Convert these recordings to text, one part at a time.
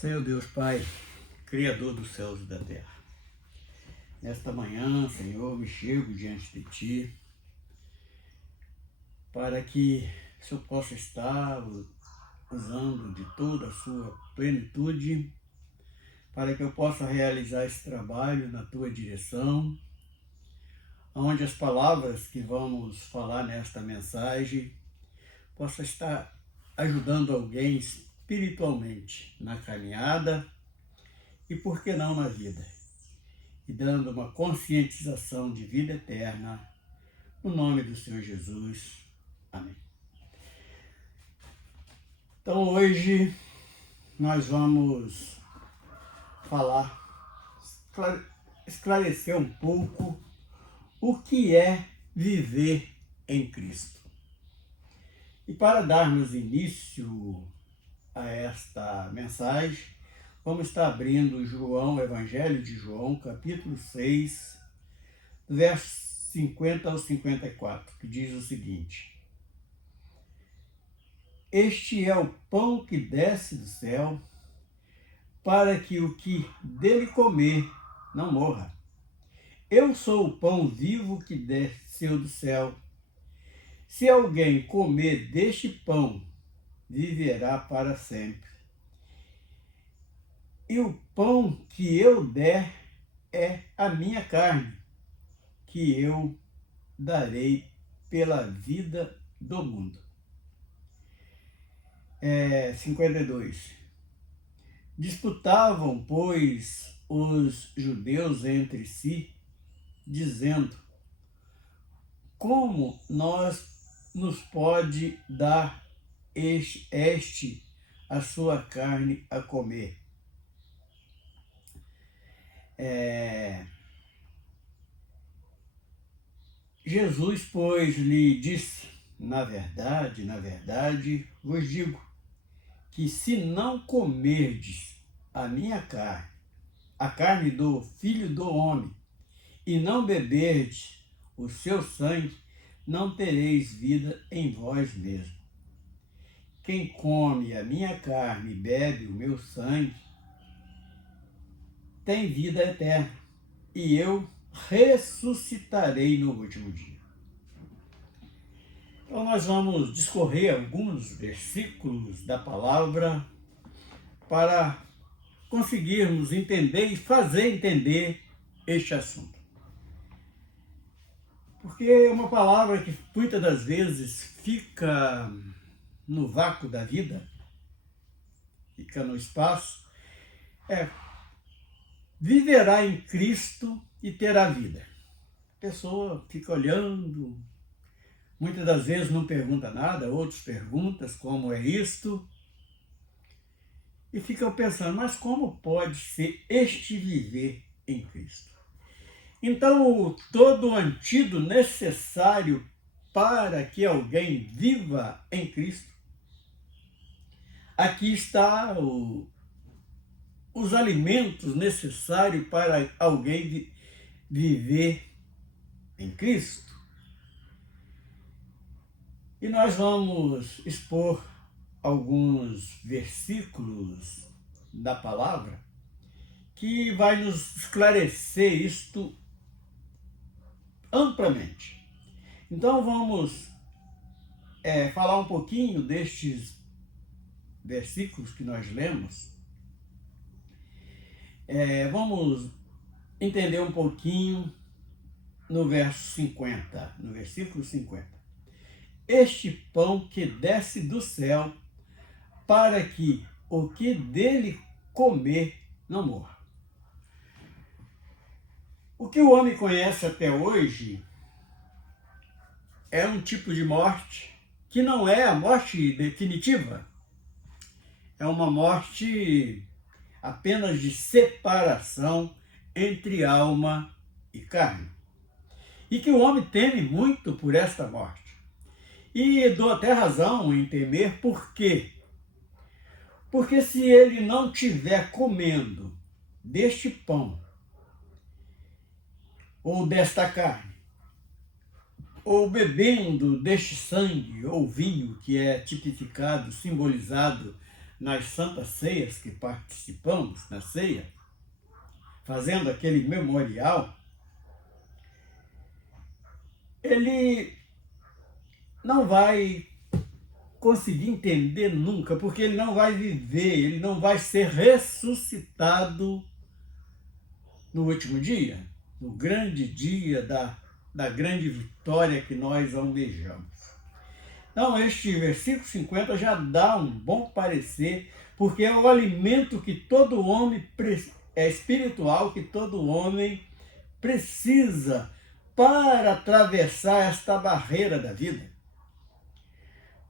Senhor Deus Pai, Criador dos céus e da terra, nesta manhã, Senhor, me chego diante de Ti para que o Senhor possa estar usando de toda a Sua plenitude, para que eu possa realizar esse trabalho na Tua direção, onde as palavras que vamos falar nesta mensagem possam estar ajudando alguém espiritualmente na caminhada e, por que não, na vida, e dando uma conscientização de vida eterna, no nome do Senhor Jesus. Amém. Então hoje nós vamos falar, esclarecer um pouco o que é viver em Cristo. E para darmos início a esta mensagem, vamos estar abrindo o Evangelho de João, capítulo 6, versos 50 ao 54, que diz o seguinte: Este é o pão que desce do céu, para que o que dele comer não morra. Eu sou o pão vivo que desceu do céu. Se alguém comer deste pão, viverá para sempre. E o pão que eu der é a minha carne, que eu darei pela vida do mundo. 52. Disputavam, pois, os judeus entre si, dizendo: Como nos pode dar este a sua carne a comer? Jesus, pois, lhe disse: Na verdade, vos digo que se não comerdes a minha carne, a carne do Filho do Homem, e não beberdes o seu sangue, não tereis vida em vós mesmos. Quem come a minha carne e bebe o meu sangue tem vida eterna, e eu ressuscitarei no último dia. Então nós vamos discorrer alguns versículos da palavra para conseguirmos entender e fazer entender este assunto. Porque é uma palavra que muitas das vezes fica no vácuo da vida, fica no espaço, viverá em Cristo e terá vida. A pessoa fica olhando, muitas das vezes não pergunta nada, outros perguntam como é isto, e ficam pensando, mas como pode ser este viver em Cristo? Então, todo o antídoto necessário para que alguém viva em Cristo, aqui está os alimentos necessários para alguém viver em Cristo. E nós vamos expor alguns versículos da palavra que vai nos esclarecer isto amplamente. Então vamos falar um pouquinho destes versículos que nós lemos. Vamos entender um pouquinho no versículo 50. Este pão que desce do céu, para que o que dele comer não morra. O que o homem conhece até hoje é um tipo de morte que não é a morte definitiva. É uma morte apenas de separação entre alma e carne. E que o homem teme muito por esta morte. E dou até razão em temer, por quê? Porque se ele não estiver comendo deste pão, ou desta carne, ou bebendo deste sangue ou vinho que é tipificado, simbolizado nas santas ceias que participamos, na ceia, fazendo aquele memorial, ele não vai conseguir entender nunca, porque ele não vai viver, ele não vai ser ressuscitado no último dia, no grande dia da grande vitória que nós almejamos. Então, este versículo 50 já dá um bom parecer, porque é o alimento que todo homem é espiritual, que todo homem precisa para atravessar esta barreira da vida.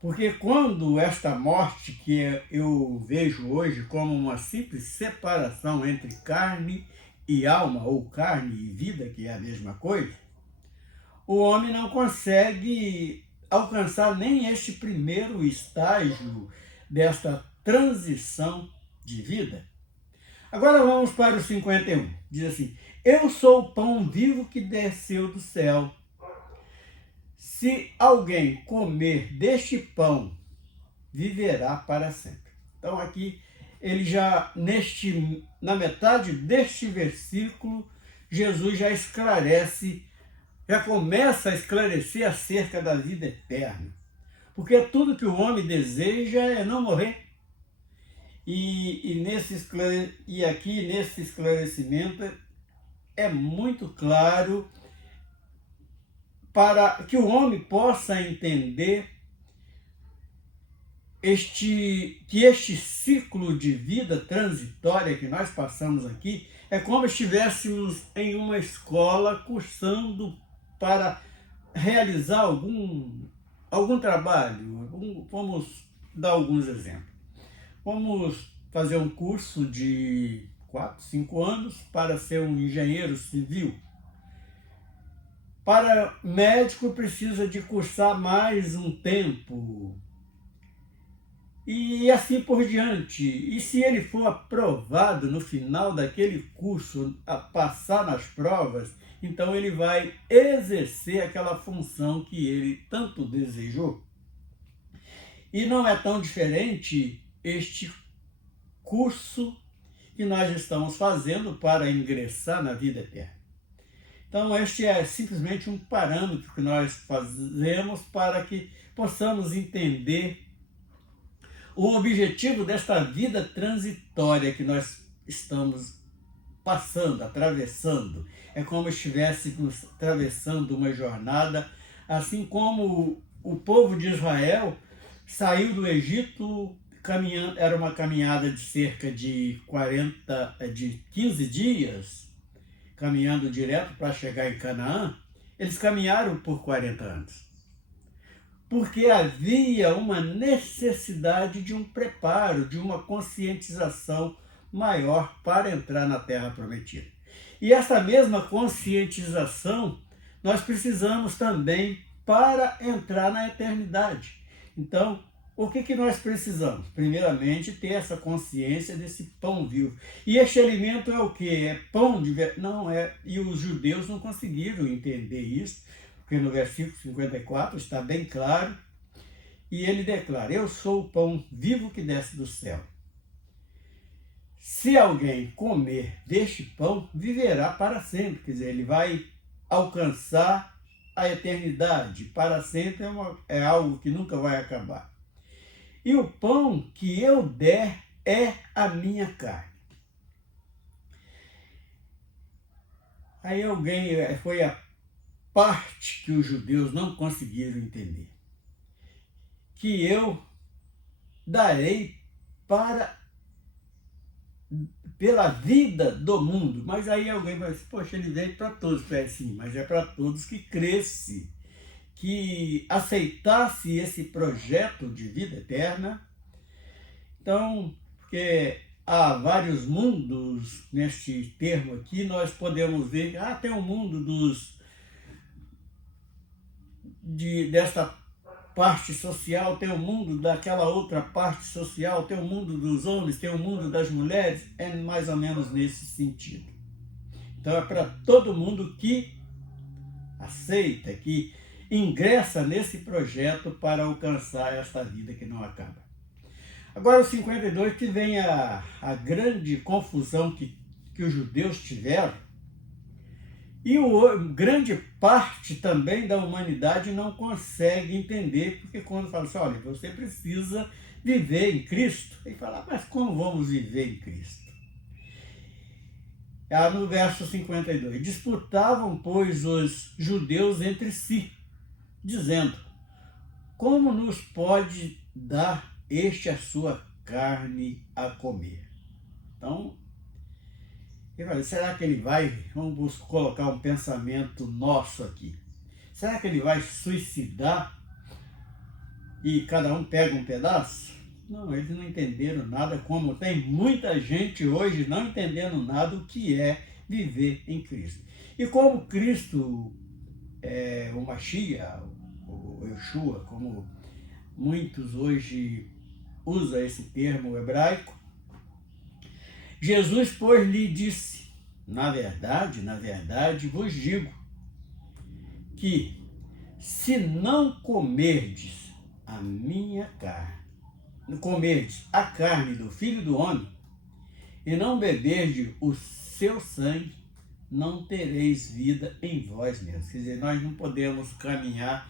Porque quando esta morte, que eu vejo hoje como uma simples separação entre carne e alma, ou carne e vida, que é a mesma coisa, o homem não consegue alcançar nem este primeiro estágio desta transição de vida. Agora vamos para o 51. Diz assim: eu sou o pão vivo que desceu do céu. Se alguém comer deste pão, viverá para sempre. Então aqui ele já na metade deste versículo, Jesus já esclarece, já começa a esclarecer acerca da vida eterna. Porque tudo que o homem deseja é não morrer. E aqui nesse esclarecimento é muito claro para que o homem possa entender que este ciclo de vida transitória que nós passamos aqui é como se estivéssemos em uma escola cursando para realizar algum trabalho. Vamos dar alguns exemplos. Vamos fazer um curso de 4, 5 anos para ser um engenheiro civil. Para médico precisa de cursar mais um tempo. E assim por diante. E se ele for aprovado no final daquele curso, a passar nas provas, então ele vai exercer aquela função que ele tanto desejou. E não é tão diferente este curso que nós estamos fazendo para ingressar na vida eterna. Então, este é simplesmente um parâmetro que nós fazemos para que possamos entender o objetivo desta vida transitória que nós estamos passando, atravessando. É como se estivéssemos atravessando uma jornada, assim como o povo de Israel saiu do Egito caminhando, era uma caminhada de cerca de 15 dias, caminhando direto para chegar em Canaã. Eles caminharam por 40 anos. Porque havia uma necessidade de um preparo, de uma conscientização maior para entrar na Terra Prometida. E essa mesma conscientização nós precisamos também para entrar na eternidade. Então, o que nós precisamos? Primeiramente, ter essa consciência desse pão vivo. E este alimento é o quê? É pão de verdade? Não é. E os judeus não conseguiram entender isso, porque no versículo 54 está bem claro, e ele declara: eu sou o pão vivo que desce do céu. Se alguém comer deste pão, viverá para sempre. Quer dizer, ele vai alcançar a eternidade. Para sempre é algo que nunca vai acabar. E o pão que eu der é a minha carne. Aí foi a parte que os judeus não conseguiram entender. Que eu darei pela vida do mundo. Mas aí alguém vai dizer: poxa, ele veio para todos. É sim, mas é para todos que cresce, que aceitasse esse projeto de vida eterna. Então, porque há vários mundos neste termo aqui, nós podemos ver, tem um mundo desta parte social, tem um mundo daquela outra parte social, tem um mundo dos homens, tem um mundo das mulheres, é mais ou menos nesse sentido. Então é para todo mundo que aceita, que ingressa nesse projeto para alcançar esta vida que não acaba. Agora, o 52 que vem a grande confusão que os judeus tiveram, e grande parte também da humanidade não consegue entender, porque quando fala assim, olha, você precisa viver em Cristo, ele fala, mas como vamos viver em Cristo? No verso 52, disputavam, pois, os judeus entre si, dizendo, como nos pode dar este a sua carne a comer? Então, ele fala, será que ele vai, vamos colocar um pensamento nosso aqui, será que ele vai suicidar e cada um pega um pedaço? Não, eles não entenderam nada, como tem muita gente hoje não entendendo nada o que é viver em Cristo. E como Cristo é o Mashiach, o Yeshua, como muitos hoje usam esse termo hebraico, Jesus, pois, lhe disse, na verdade, vos digo, que se não comerdes a minha carne, comerdes a carne do Filho do Homem, e não beberdes o seu sangue, não tereis vida em vós mesmos. Quer dizer, nós não podemos caminhar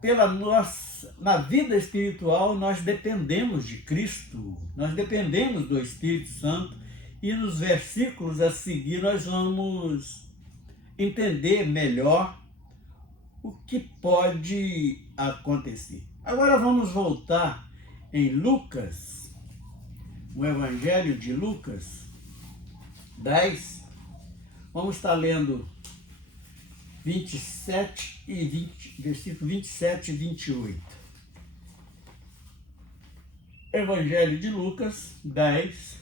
pela nossa, na vida espiritual, nós dependemos de Cristo, nós dependemos do Espírito Santo, e nos versículos a seguir nós vamos entender melhor o que pode acontecer. Agora vamos voltar em Lucas, o Evangelho de Lucas 10, vamos estar lendo 27 e 20, versículo 27 e 28. Evangelho de Lucas 10,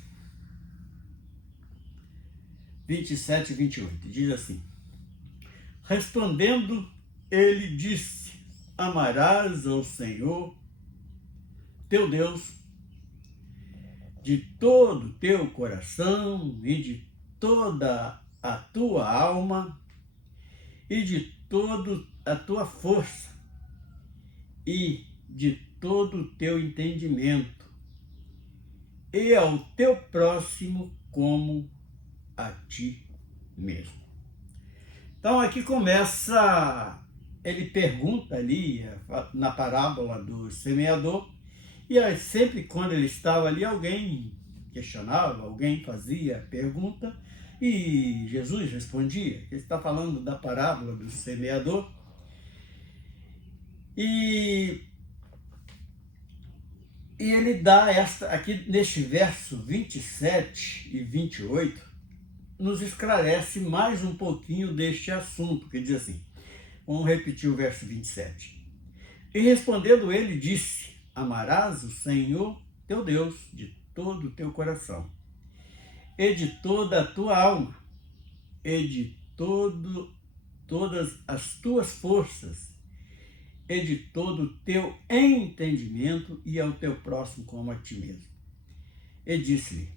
27 e 28. Diz assim, respondendo, ele disse, amarás ao Senhor, teu Deus, de todo o teu coração e de toda a tua alma e de toda a tua força e de todo o teu entendimento, e ao teu próximo como a ti mesmo. Então aqui começa, ele pergunta ali na parábola do semeador, e aí, sempre quando ele estava ali, alguém questionava, alguém fazia pergunta, e Jesus respondia. Ele está falando da parábola do semeador. E ele dá aqui neste verso 27 e 28, nos esclarece mais um pouquinho deste assunto, que diz assim, vamos repetir o verso 27. E respondendo ele, disse, amarás o Senhor teu Deus de todo o teu coração, e de toda a tua alma, e de todas as tuas forças, e de todo o teu entendimento, e ao teu próximo como a ti mesmo. E disse-lhe,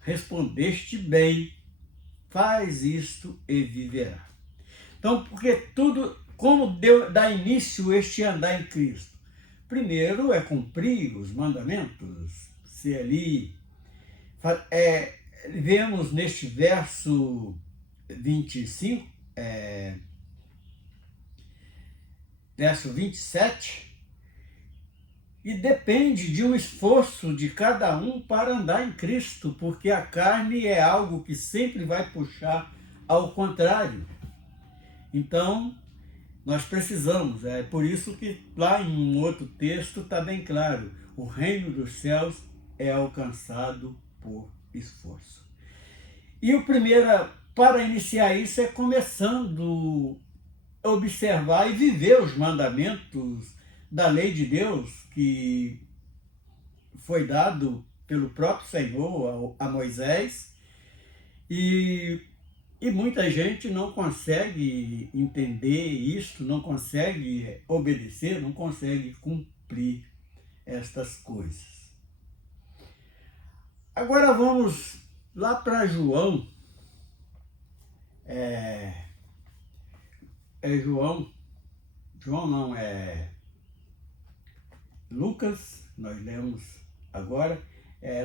respondeste bem, faz isto e viverá. Então, porque tudo, como dá início este andar em Cristo? Primeiro é cumprir os mandamentos. Se ali vemos neste verso 25, verso 27, e depende de um esforço de cada um para andar em Cristo, porque a carne é algo que sempre vai puxar ao contrário. Então, nós precisamos, é por isso que lá em um outro texto está bem claro, o reino dos céus é alcançado por esforço. E o primeiro, para iniciar isso, é começando a observar e viver os mandamentos da lei de Deus, que foi dado pelo próprio Senhor a Moisés, e muita gente não consegue entender isso, não consegue obedecer, não consegue cumprir estas coisas. Agora vamos lá para João. Lucas, nós lemos agora.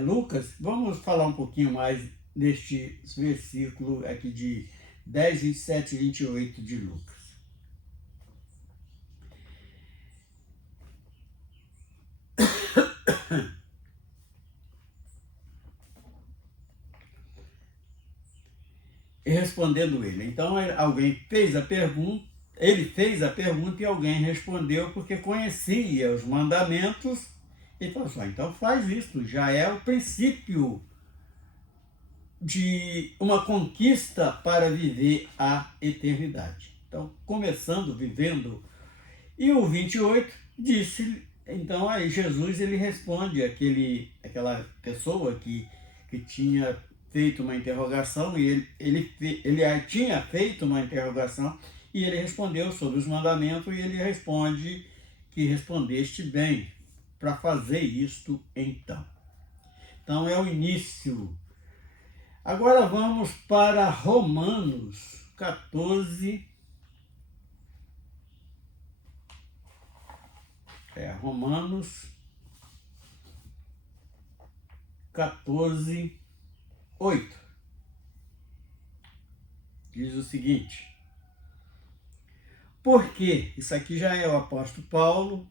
Lucas, vamos falar um pouquinho mais deste versículo aqui de 10, 27 e 28 de Lucas. E respondendo ele. Então alguém fez a pergunta, ele fez a pergunta e alguém respondeu porque conhecia os mandamentos e falou assim, então faz isso, já é o princípio de uma conquista para viver a eternidade. Então, começando, vivendo. E o 28 disse, então aí Jesus ele responde aquela pessoa que tinha feito uma interrogação e ele tinha feito uma interrogação e ele respondeu sobre os mandamentos e ele responde que respondeste bem para fazer isto então. Então é o início. Agora vamos para Romanos 14. Romanos 14, 8. Diz o seguinte. Porque, isso aqui já é o apóstolo Paulo,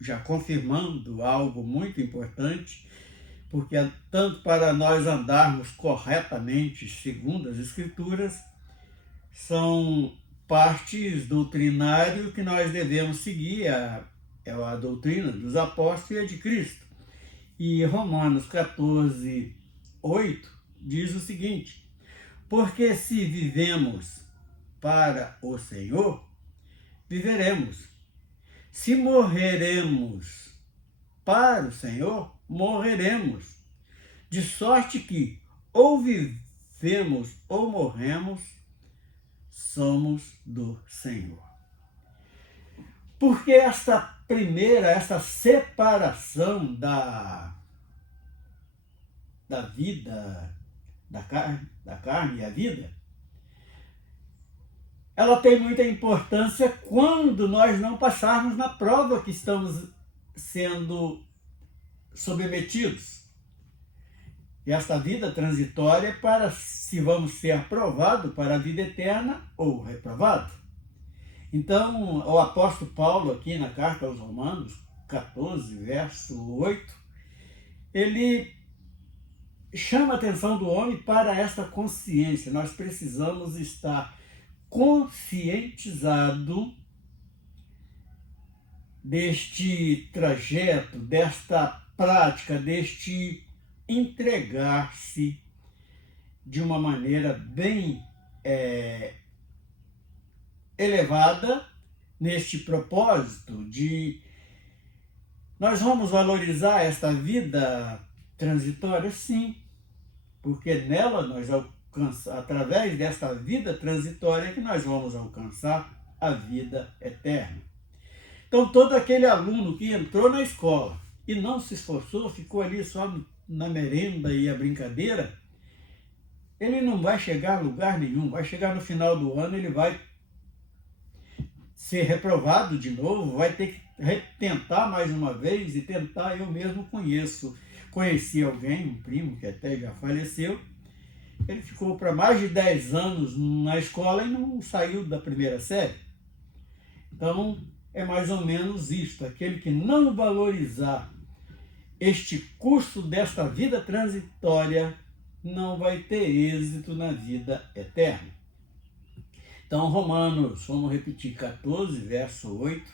já confirmando algo muito importante, porque tanto para nós andarmos corretamente segundo as Escrituras, são partes doutrinárias que nós devemos seguir, a doutrina dos apóstolos e a de Cristo. E Romanos 14, 8 diz o seguinte, porque se vivemos para o Senhor, viveremos. Se morreremos para o Senhor, morreremos. De sorte que ou vivemos ou morremos, somos do Senhor. Porque esta separação da vida, da carne e a vida, ela tem muita importância quando nós não passarmos na prova que estamos sendo submetidos. E esta vida transitória é para se vamos ser aprovados para a vida eterna ou reprovados. Então, o apóstolo Paulo, aqui na carta aos Romanos, 14, verso 8, ele chama a atenção do homem para esta consciência. Nós precisamos estar conscientizado deste trajeto, desta prática, deste entregar-se de uma maneira bem elevada neste propósito de nós vamos valorizar esta vida transitória, sim, porque nela nós através desta vida transitória que nós vamos alcançar a vida eterna. Então todo aquele aluno que entrou na escola e não se esforçou, ficou ali só na merenda e a brincadeira, ele não vai chegar a lugar nenhum. Vai chegar no final do ano, ele vai ser reprovado de novo, vai ter que tentar mais uma vez e tentar. Eu mesmo conheci alguém, um primo que até já faleceu, ele ficou para mais de 10 anos na escola e não saiu da primeira série. Então, é mais ou menos isto, aquele que não valorizar este curso desta vida transitória não vai ter êxito na vida eterna. Então, Romanos, vamos repetir, 14, verso 8,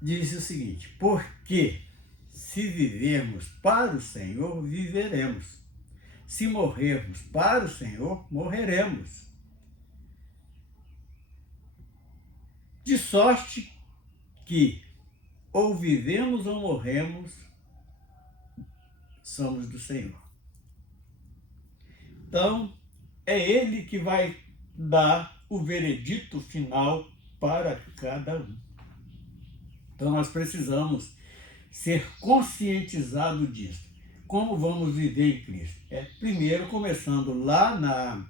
diz o seguinte, porque se vivermos para o Senhor, viveremos. Se morrermos para o Senhor, morreremos. De sorte que ou vivemos ou morremos, somos do Senhor. Então, é Ele que vai dar o veredito final para cada um. Então, nós precisamos ser conscientizados disso. Como vamos viver em Cristo? Primeiro, começando lá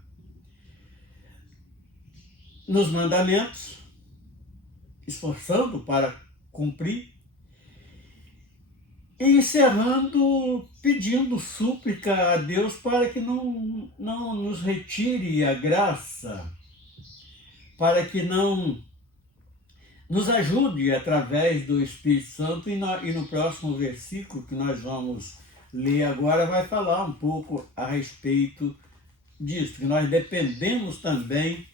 nos mandamentos, esforçando para cumprir, e encerrando pedindo súplica a Deus para que não nos retire a graça, para que não nos ajude através do Espírito Santo, e no próximo versículo que nós vamos ler agora vai falar um pouco a respeito disso, que nós dependemos também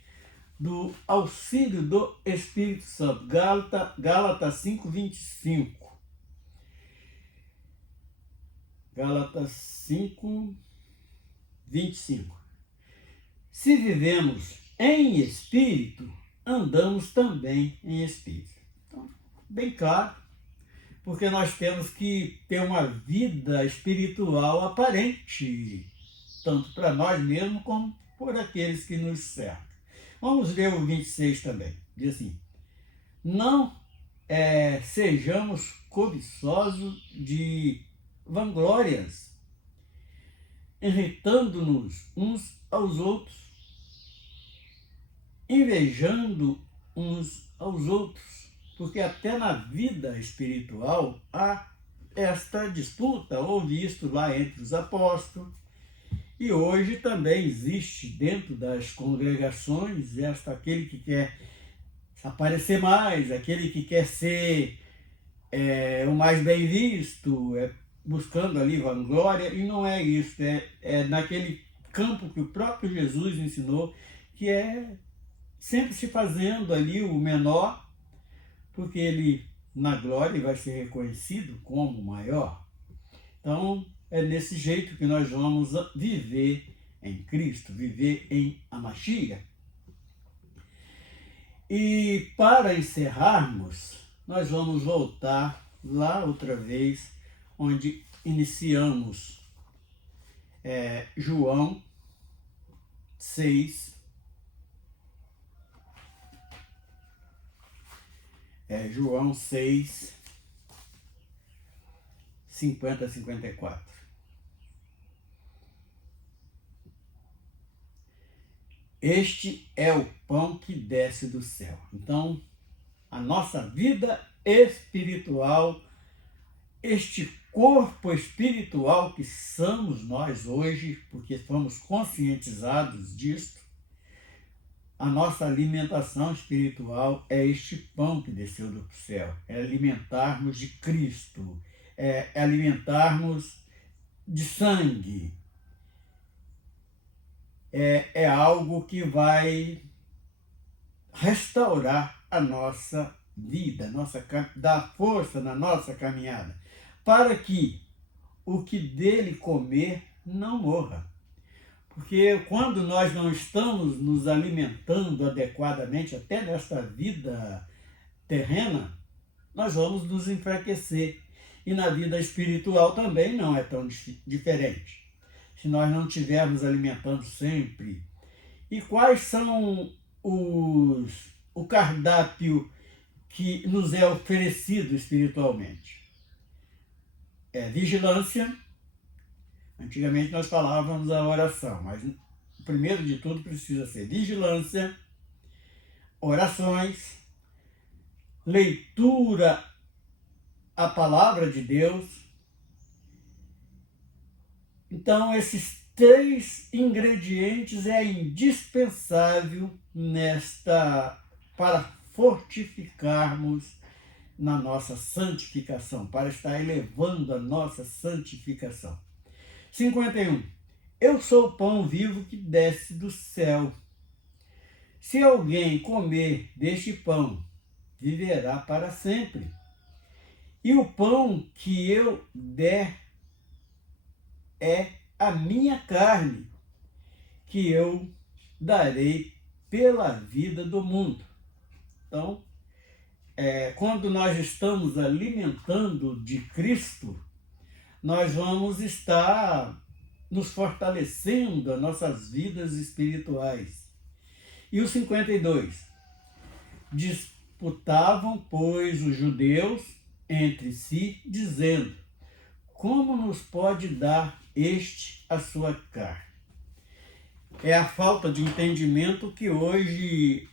do auxílio do Espírito Santo. Gálatas 5:25. Gálatas 5:25. Se vivemos em espírito, andamos também em espírito. Então, bem claro, porque nós temos que ter uma vida espiritual aparente, tanto para nós mesmos como por aqueles que nos cercam. Vamos ler o 26 também. Diz assim: não sejamos cobiçosos de vanglórias, irritando-nos uns aos outros, invejando uns aos outros, porque até na vida espiritual há esta disputa, houve isto lá entre os apóstolos, e hoje também existe dentro das congregações aquele que quer aparecer mais, aquele que quer ser o mais bem visto, buscando ali vanglória, e não é isso, é naquele campo que o próprio Jesus ensinou, que é sempre se fazendo ali o menor, porque ele, na glória, vai ser reconhecido como o maior. Então, é desse jeito que nós vamos viver em Cristo, viver em Hamashia. E para encerrarmos, nós vamos voltar lá outra vez, onde iniciamos João 6, João 6, 50 a 54. Este é o pão que desce do céu. Então, a nossa vida espiritual, este corpo espiritual que somos nós hoje, porque fomos conscientizados disto, a nossa alimentação espiritual é este pão que desceu do céu, é alimentarmos de Cristo, é alimentarmos de sangue, é algo que vai restaurar a nossa vida, dar força na nossa caminhada, para que o que dele comer não morra. Porque quando nós não estamos nos alimentando adequadamente, até nesta vida terrena, nós vamos nos enfraquecer. E na vida espiritual também não é tão diferente. Se nós não estivermos alimentando sempre. E quais são o cardápio que nos é oferecido espiritualmente? Vigilância. Antigamente nós falávamos a oração, mas primeiro de tudo precisa ser vigilância, orações, leitura à palavra de Deus. Então, esses 3 ingredientes é indispensável para fortificarmos na nossa santificação, para estar elevando a nossa santificação. 51. Eu sou o pão vivo que desce do céu. Se alguém comer deste pão, viverá para sempre. E o pão que eu der é a minha carne, que eu darei pela vida do mundo. Então, quando nós estamos alimentando de Cristo, nós vamos estar nos fortalecendo as nossas vidas espirituais. E o 52. Disputavam, pois, os judeus entre si, dizendo: como nos pode dar este a sua carne? É a falta de entendimento que hoje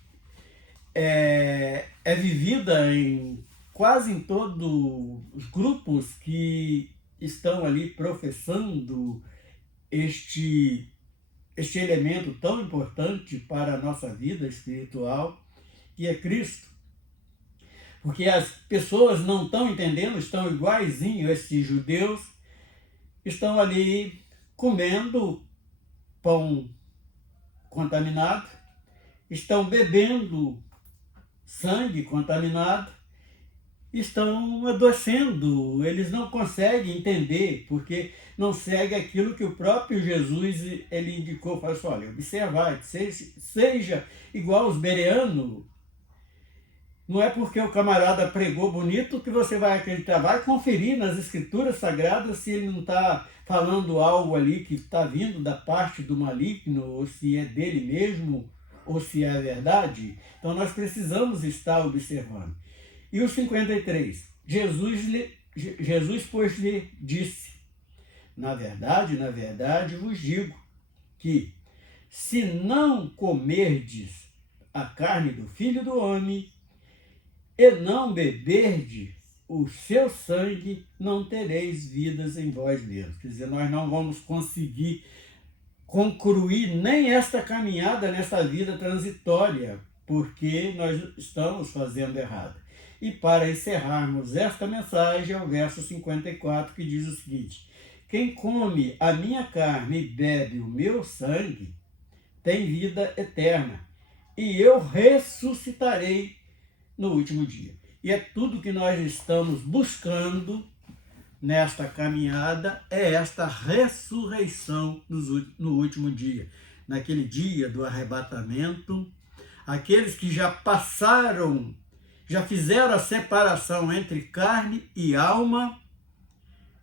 é vivida quase em todos os grupos que estão ali professando este, este elemento tão importante para a nossa vida espiritual, que é Cristo. Porque as pessoas não estão entendendo, estão iguaizinho esses judeus, estão ali comendo pão contaminado, estão bebendo sangue contaminado, estão adoecendo, eles não conseguem entender, porque não segue aquilo que o próprio Jesus ele indicou, falou assim, olha, observar, seja igual aos bereanos, não é porque o camarada pregou bonito que você vai acreditar, vai conferir nas escrituras sagradas se ele não está falando algo ali que está vindo da parte do maligno, ou se é dele mesmo, ou se é verdade. Então nós precisamos estar observando. E o 53, Jesus pois lhe disse, na verdade vos digo que se não comerdes a carne do Filho do Homem e não beberdes o seu sangue, não tereis vidas em vós mesmos. Quer dizer, nós não vamos conseguir concluir nem esta caminhada nessa vida transitória, porque nós estamos fazendo errado. E para encerrarmos esta mensagem, é o verso 54, que diz o seguinte: quem come a minha carne e bebe o meu sangue tem vida eterna, e eu ressuscitarei no último dia. E é tudo que nós estamos buscando nesta caminhada, é esta ressurreição no último dia. Naquele dia do arrebatamento, aqueles que já passaram, já fizeram a separação entre carne e alma,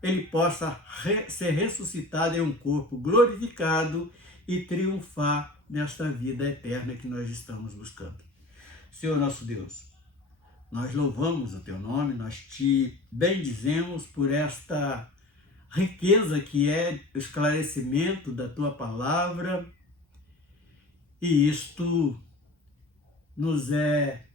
ele possa ser ressuscitado em um corpo glorificado e triunfar nesta vida eterna que nós estamos buscando. Senhor nosso Deus, nós louvamos o teu nome, nós te bendizemos por esta riqueza que é o esclarecimento da tua palavra, e isto nos é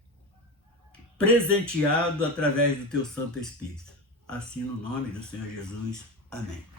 presenteado através do teu Santo Espírito. Assim, no nome do Senhor Jesus. Amém.